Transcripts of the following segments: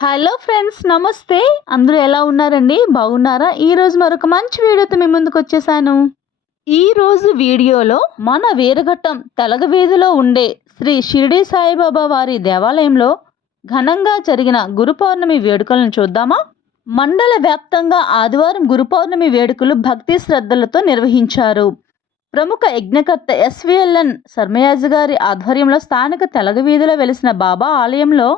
Hello friends నమస్తే. అందరూ ఎలా ఉన్నారండి? బాగున్నారా? ఈరోజు మరొక మంచి వీడియోతో మీ ముందుకు వచ్చేసాను. ఈరోజు వీడియోలో మన వీరఘట్టం తెలగవీధిలో ఉండే శ్రీ షిరిడి సాయిబాబా వారి దేవాలయంలో ఘనంగా జరిగిన గురు పౌర్ణమి వేడుకలను చూద్దామా? మండల వ్యాప్తంగా ఆదివారం గురు పౌర్ణమి వేడుకలు భక్తి శ్రద్ధలతో నిర్వహించారు. ప్రముఖ యజ్ఞకర్త ఎస్విఎల్ఎన్ శర్మయాజు గారి ఆధ్వర్యంలో స్థానిక తెలగవీధిలో వెలిసిన బాబా ఆలయంలో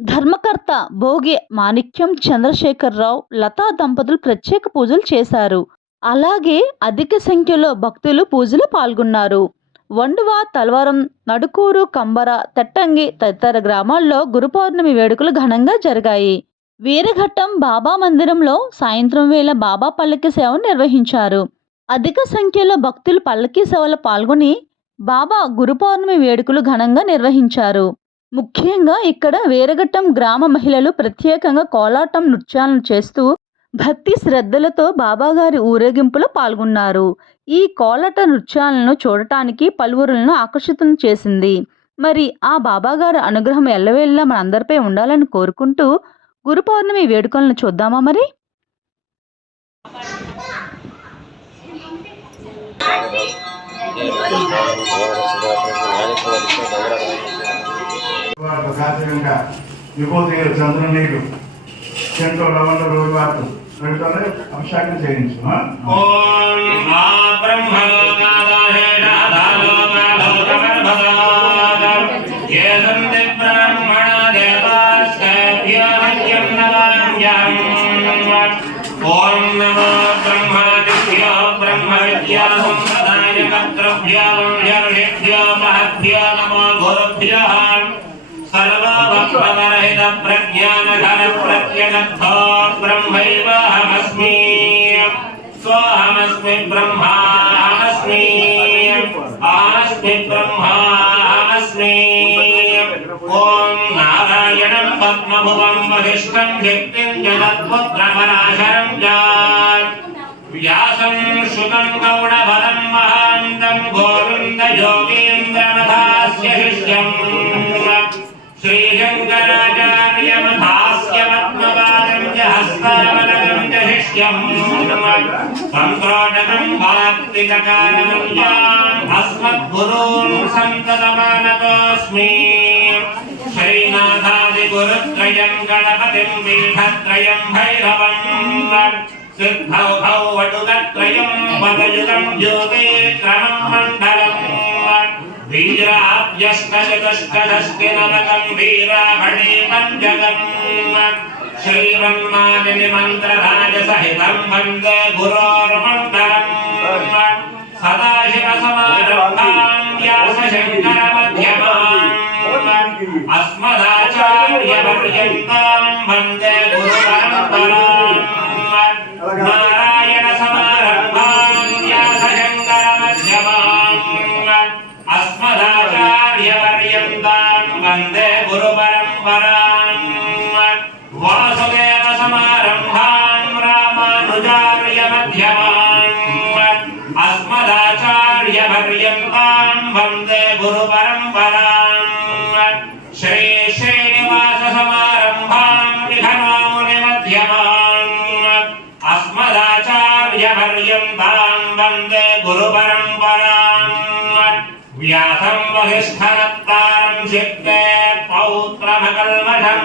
ధర్మకర్త భోగి మాణిక్యం చంద్రశేఖరరావు లతా దంపతులు ప్రత్యేక పూజలు చేశారు. అలాగే అధిక సంఖ్యలో భక్తులు పూజలు పాల్గొన్నారు. వండువ తలవరం నడుకూరు కంబర తెట్టంగి తదితర గ్రామాల్లో గురు పౌర్ణమి వేడుకలు ఘనంగా జరిగాయి. వీరఘట్టం బాబా మందిరంలో సాయంత్రం వేళ బాబా పల్లకి సేవను నిర్వహించారు. అధిక సంఖ్యలో భక్తులు పల్లకి సేవలో పాల్గొని బాబా గురు పౌర్ణమి వేడుకలు ఘనంగా నిర్వహించారు. ముఖ్యంగా ఇక్కడ వేరగట్టం గ్రామ మహిళలు ప్రత్యేకంగా కోలాటం నృత్యాలను చేస్తూ భక్తి శ్రద్ధలతో బాబాగారి ఊరేగింపులో పాల్గొన్నారు. ఈ కోలాట నృత్యాలను చూడటానికి పలువురులను ఆకర్షితం చేసింది. మరి ఆ బాబాగారి అనుగ్రహం ఎల్లవేళ్ళ మనందరిపై ఉండాలని కోరుకుంటూ గురు పౌర్ణమి వేడుకలను చూద్దామా మరి? ప్రకాశంగా విభూతి చంద్ర నీరు చెంటు లవండ రోజువారు వీటితోనే అభిషేకం చేయించు బ్రహ్మ برمس برمس برمس نا پہشم شرنا شرم چاہ وست گوڑ بل محنت گوندے شیشیہ చ హస్తావలకం చ శిష్యం సంక్రోటకం వాక్తికకారణం యాన్ అస్మద్గురూన్ సంతతమానతోస్మి శ్రీనాథాదిగురుత్రయం గణపతిం పీఠత్రయం భైరవం సిద్ధౌ భౌ వటుకత్రయం పదయుతం జ్యోతిక్రమం మండలం వీరాభ్యష్టచతుష్టదష్టినరకం سدا شرا سمبھان مجھا مند గురు పరంపరాం వ్యాసం వహిష్ఠరత్తారం శక్తే పౌత్రమకల్మషం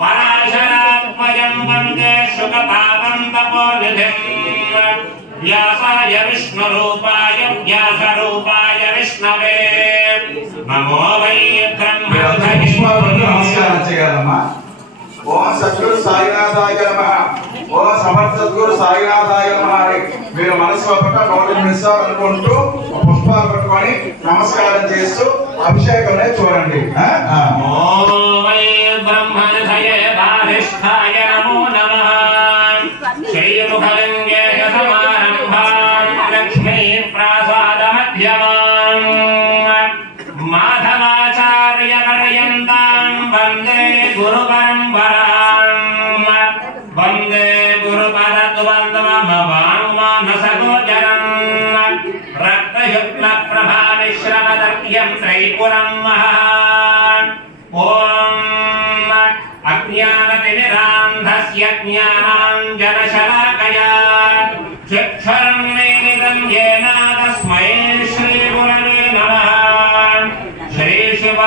పరాశరాత్మజం వందే శుకతాపం తపోనిధిం వ్యాసాయ విష్ణురూపాయ వ్యాసరూపాయ విష్ణవే నమో వై మీరందరూ పుష్పాలకు నమస్కారం చేయాలమ్మా ఓం సద్గురు సాయినాథాయ నమ। ఓ సమర్థ సద్గురు సాయినాథాయ నమ మీరు మనసు పట్ల నోటి నిమిషాలు అనుకుంటూ పుష్పాలు పట్టుకొని నమస్కారం చేస్తూ అభిషేకం చూడండి. మాధవాచార్య పర్యంతం వందే గురు పరం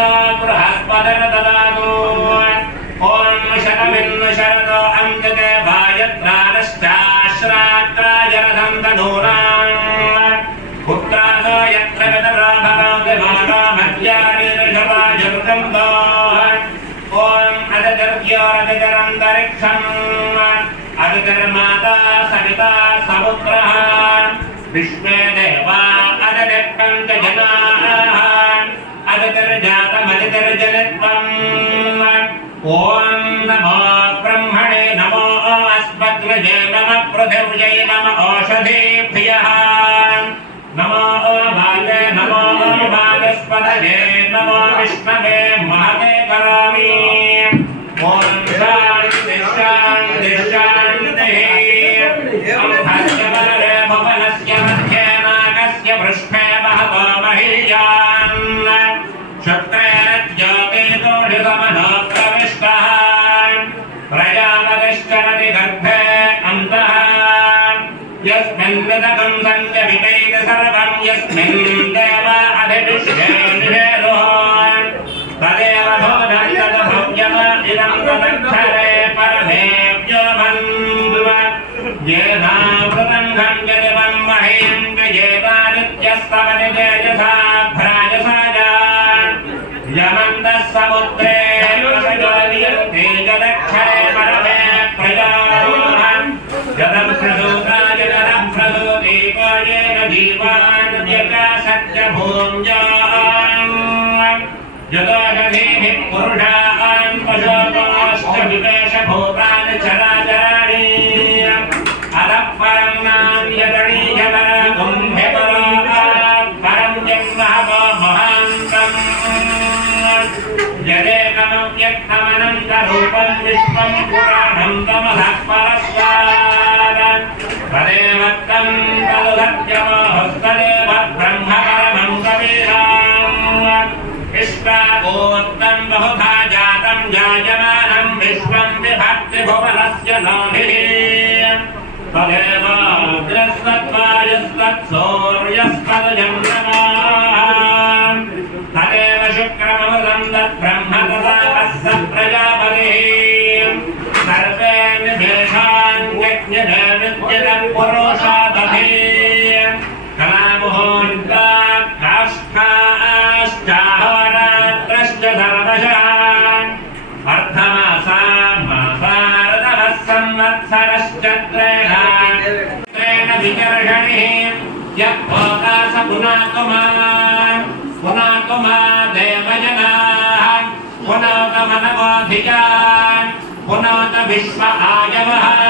स्वस्ति नो बृहस्पतिर्ददातु ॐ शतमिन्न शरदो अन्तते वायत्रानश्चाश्रात्राजरथं तनूनाम् पुत्रासो यत्र पितरो भवन्ति माता मध्यानिर्षवाजरुतं ॐ अदतिर्योरतिरन्तरिक्षम् अदितिर्माता सविता समुद्रः विश्वे देवा अदतिः ఓం నమో బ్రహ్మణే నమో అస్మద్గజే నమ పృథివ్యై నమ ఓషధీభ్య నమో బాలే నమో బాలస్పదగే నమో విష్ణవే Jingga ada di. व्यकासत्य भूञ्जान् यदोषधीभिः पुरुषान् पशोपाश्च विवेशभूतानि चराचराणि अतः परं नान्यतणीयवर कुम्भ्यपरात् परं जन्महवो महान्तम् यदेकमव्यक्तमनन्तरूपं विश्वं पुराणं तमः ഞാൻ भोगास पुनातु मान् पुनातु मा देवजनाः पुनोत मनवोऽधिजान् पुनोत विश्व आयवः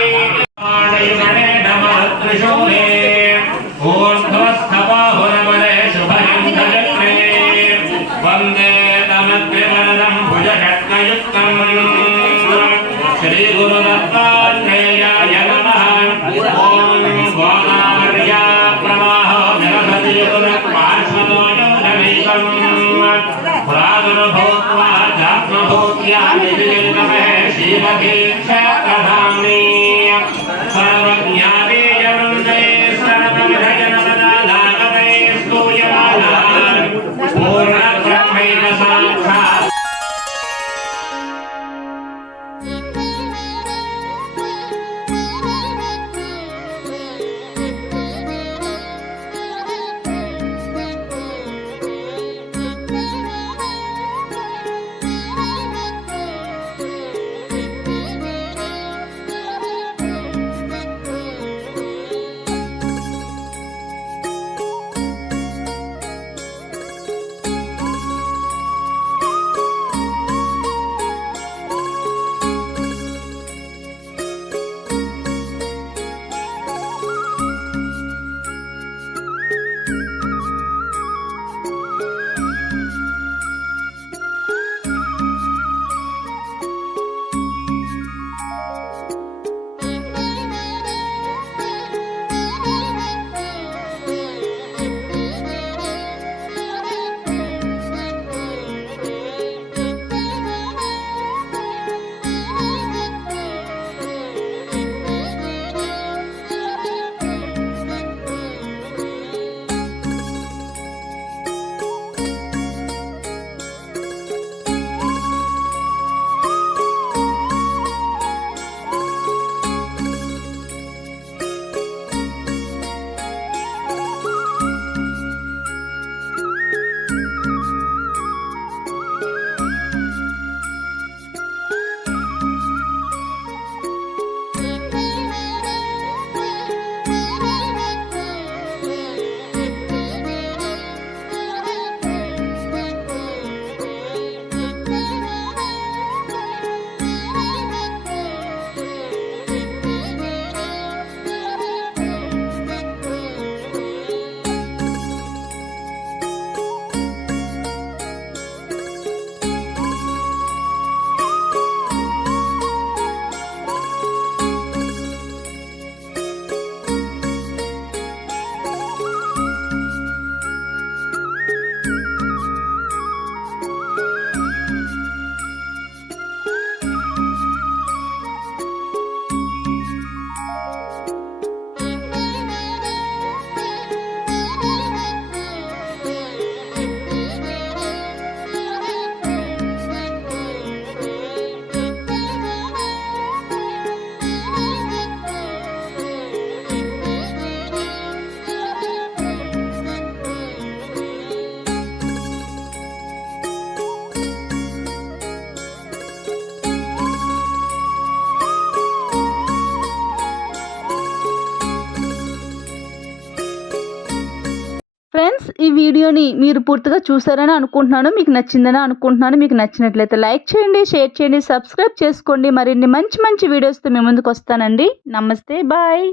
प्रादुर्भूत्वा जात्मभूत्या निजलितमः शीलभीक्षाकधाम्नि వీడియోని మీరు పూర్తిగా చూసారని అనుకుంటున్నాను. మీకు నచ్చిందని అనుకుంటున్నాను. మీకు నచ్చినట్లయితే లైక్ చేయండి షేర్ చేయండి సబ్స్క్రైబ్ చేసుకోండి. మరిన్ని మంచి మంచి వీడియోస్తో మీ ముందుకు వస్తానండి. నమస్తే బాయ్.